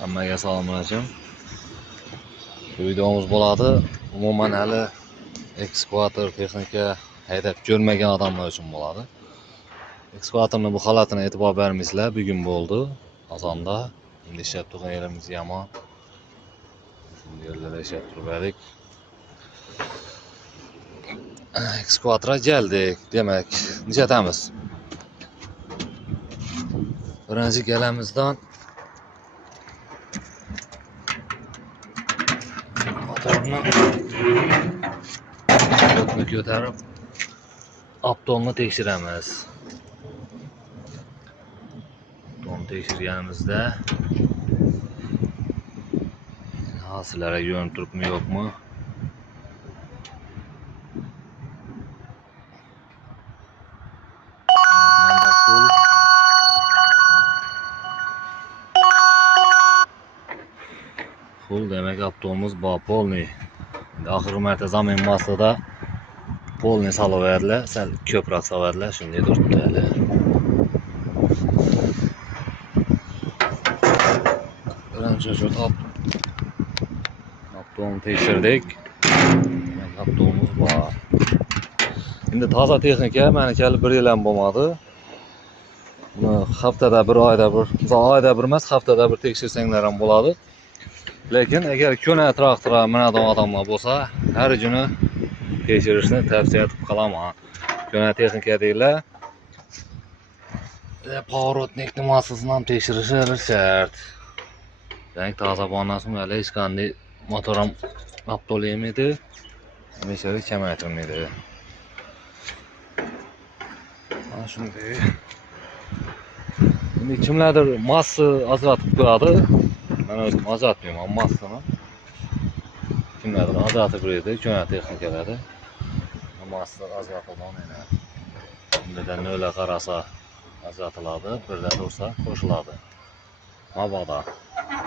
Hammaga assalomu alaykum. Bu videomuz bo'ladi. Umuman hali ekskavator texnika haydab ko'rmagan odamlar uchun bo'ladi. Ekskavatorning bu holatini e'tibor bermaysizlar. Bugun bo'ldi. Azonda endi ishlab turgan yerimiz yomon. Shunday yerlarda ishlab turdik. Ekskavator keldik. Demak, nechamiz? Birinchi galamizdan motorni ko'tarib aptonni tekshiramiz. Aptonni tekshirganimizda sizlarga ko'rinib turibmi yo'qmi? Full demek aptonumuz bor, polniy. Oxirgi marta zamin maslida polniy solaverdilar, sal ko'proq solaverdilar, shunday turibdi hali. Birinchi shu aptonni tekshirdik. Aptonumuz bor. Endi toza texnika, meniki 1 yil ham bo'lmadi. Buni haftada bir, oyda bir emas, haftada bir tekshirsanglar ham bo'ladi. Lekin agar ko'na traktor minadigan odamlar bo'lsa, har kuni tekshirishni tavsiya etib qolaman. Ko'na texnika deylar. Pavorotnik nimasini ham tekshirishi shart. Demak, toza bo'lgandan so'ng hali hech qanday motor ham aptolaymaydi, meshari kamaytirmaydi. Mana shunday. Endi kimlardir massa ajratib qo'yadi. Ben özüm ajratmayman massani. Kimlardir ajratib qo'yadi, ko'na texnikalarda. Massa ajratilgan yana. Bundan nöle qarasa ajratiladi, birda tursa qo'shiladi. Mabodo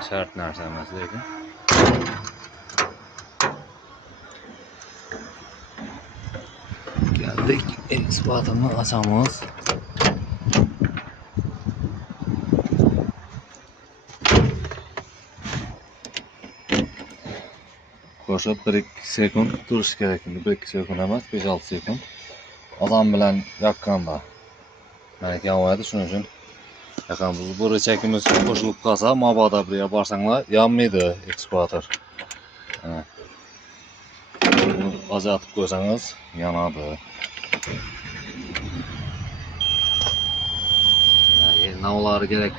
shart narsa emas lekin. Geldik, ekskavatorni açamiz. Qo'shib 1-2 sekund turish kerak. 1-2 sekund emas, 5-6 sekund. Odam bilan yoqqanda meniki yonmaydi, shuning uchun yoqamiz. Bu rechakimiz qo'shilib qolsa, mabodo bir yerga borsanglar, yonmaydi ekskavator. Buni ajratib qo'ysangiz, yonadi. Navlari kerak